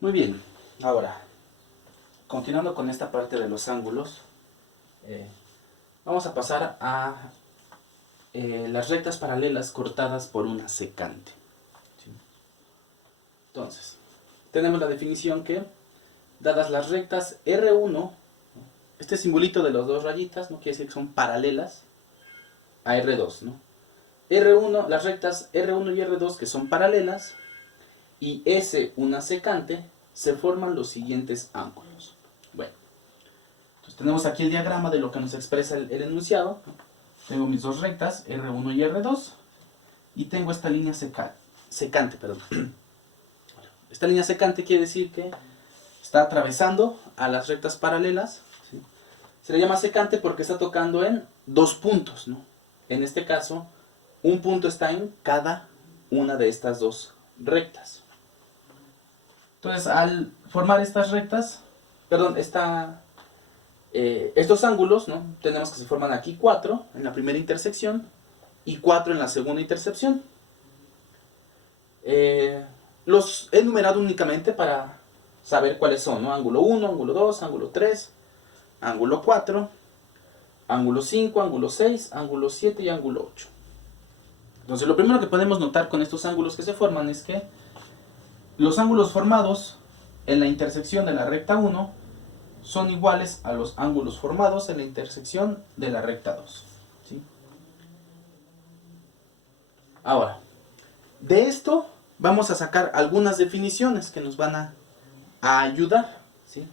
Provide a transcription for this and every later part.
Muy bien, ahora, continuando con esta parte de los ángulos, vamos a pasar a las rectas paralelas cortadas por una secante. ¿Sí? Entonces, tenemos la definición que, dadas las rectas R1, este simbolito de las dos rayitas, ¿no? Quiere decir que son paralelas a R2, ¿no? R1, las rectas R1 y R2 que son paralelas, y S una secante, se forman los siguientes ángulos. Bueno, entonces tenemos aquí el diagrama de lo que nos expresa el enunciado. Tengo mis dos rectas, R1 y R2, y tengo esta línea secante. Esta línea secante quiere decir que está atravesando a las rectas paralelas, ¿sí? Se le llama secante porque está tocando en dos puntos, ¿no? En este caso, un punto está en cada una de estas dos rectas. Entonces, al formar estas rectas, perdón, estos ángulos, ¿no? Tenemos que se forman aquí 4 en la primera intersección y 4 en la segunda intersección. Los he numerado únicamente para saber cuáles son, ¿no? Ángulo 1, ángulo 2, ángulo 3, ángulo 4, ángulo 5, ángulo 6, ángulo 7 y ángulo 8. Entonces, lo primero que podemos notar con estos ángulos que se forman es que los ángulos formados en la intersección de la recta 1 son iguales a los ángulos formados en la intersección de la recta 2. ¿Sí? Ahora, de esto vamos a sacar algunas definiciones que nos van a ayudar. ¿Sí?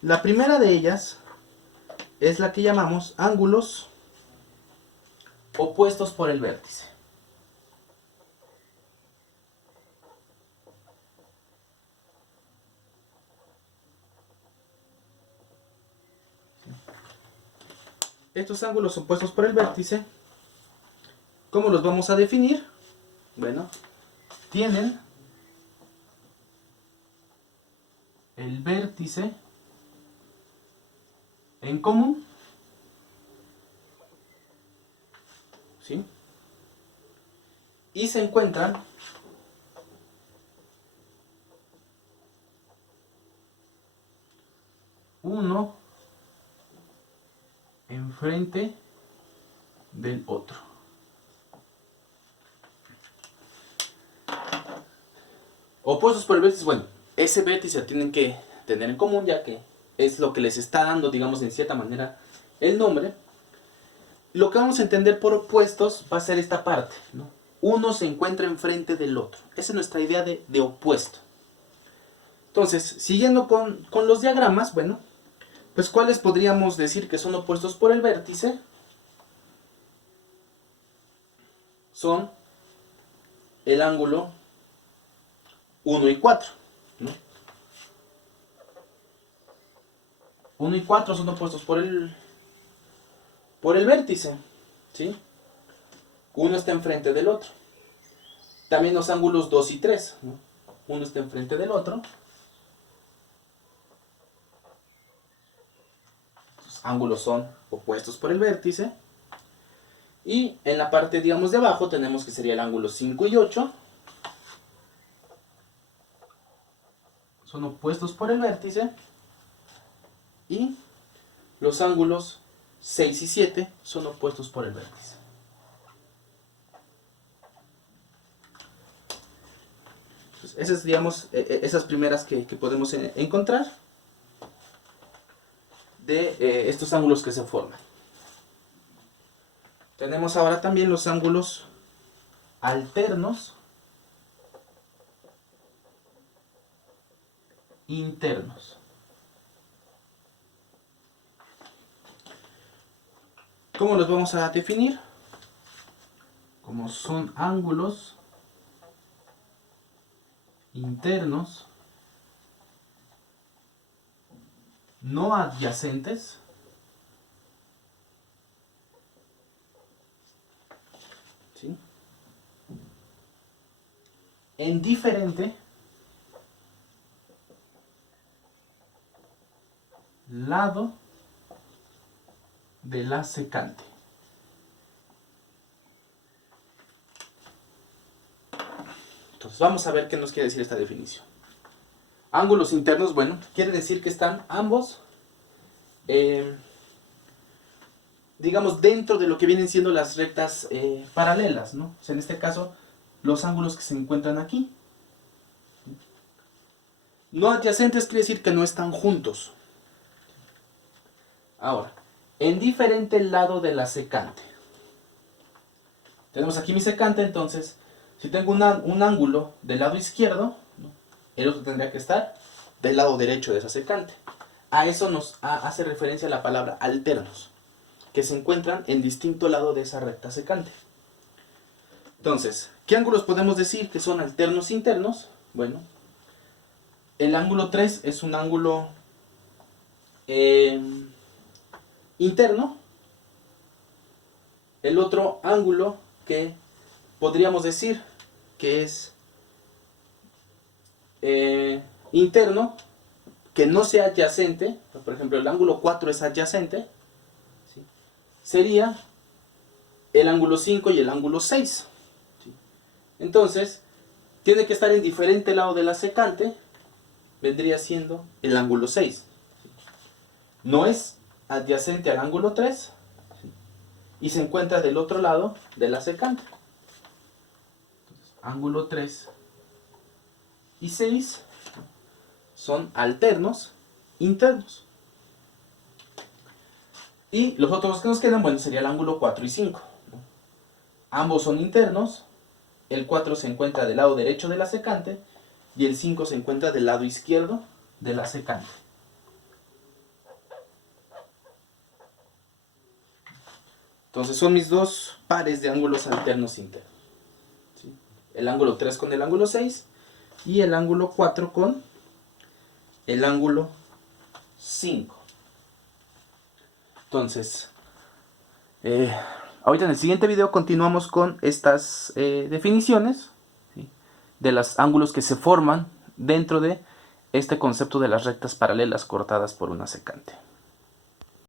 La primera de ellas es la que llamamos ángulos opuestos por el vértice. Estos ángulos opuestos por el vértice, ¿cómo los vamos a definir? Bueno, tienen el vértice en común, ¿sí? Y se encuentran uno enfrente del otro. Opuestos por el vértice, bueno, ese vértice tienen que tener en común, ya que es lo que les está dando, digamos, en cierta manera, el nombre. Lo que vamos a entender por opuestos va a ser esta parte, ¿no? Uno se encuentra enfrente del otro. Esa es nuestra idea de opuesto. Entonces, siguiendo con los diagramas, bueno, pues ¿cuáles podríamos decir que son opuestos por el vértice? Son el ángulo 1 y 4, ¿no? 1 y 4 son opuestos por el vértice, ¿sí? Uno está enfrente del otro. También los ángulos 2 y 3, ¿no? Uno está enfrente del otro. Los ángulos son opuestos por el vértice. Y en la parte, digamos, de abajo tenemos que sería el ángulo 5 y 8. Son opuestos por el vértice. Y los ángulos 6 y 7 son opuestos por el vértice. Entonces, esas, digamos, esas primeras que podemos encontrar de estos ángulos que se forman. Tenemos ahora también los ángulos alternos, internos. ¿Cómo los vamos a definir? Como son ángulos internos no adyacentes ¿sí? En diferente lado de la secante. Entonces vamos a ver qué nos quiere decir esta definición. Ángulos internos, bueno, quiere decir que están ambos, digamos, dentro de lo que vienen siendo las rectas paralelas, ¿no? O sea, en este caso, los ángulos que se encuentran aquí. No adyacentes quiere decir que no están juntos. Ahora, en diferente lado de la secante. Tenemos aquí mi secante, entonces, si tengo un ángulo del lado izquierdo, ¿no?, el otro tendría que estar del lado derecho de esa secante. A eso nos hace referencia la palabra alternos, que se encuentran en distinto lado de esa recta secante. Entonces, ¿qué ángulos podemos decir que son alternos internos? Bueno, el ángulo 3 es un ángulo interno. El otro ángulo que podríamos decir que es interno, que no sea adyacente, por ejemplo el ángulo 4 es adyacente, ¿sí?, sería el ángulo 5 y el ángulo 6. ¿Sí? Entonces, tiene que estar en diferente lado de la secante, vendría siendo el ángulo 6. No es adyacente al ángulo 3, ¿sí?, y se encuentra del otro lado de la secante. Entonces, ángulo 3 y 6 son alternos internos. Y los otros que nos quedan, bueno, sería el ángulo 4 y 5. Ambos son internos. El 4 se encuentra del lado derecho de la secante y el 5 se encuentra del lado izquierdo de la secante. Entonces son mis dos pares de ángulos alternos internos, ¿sí? El ángulo 3 con el ángulo 6 y el ángulo 4 con el ángulo 5. Entonces, ahorita en el siguiente video continuamos con estas definiciones, ¿sí?, de los ángulos que se forman dentro de este concepto de las rectas paralelas cortadas por una secante.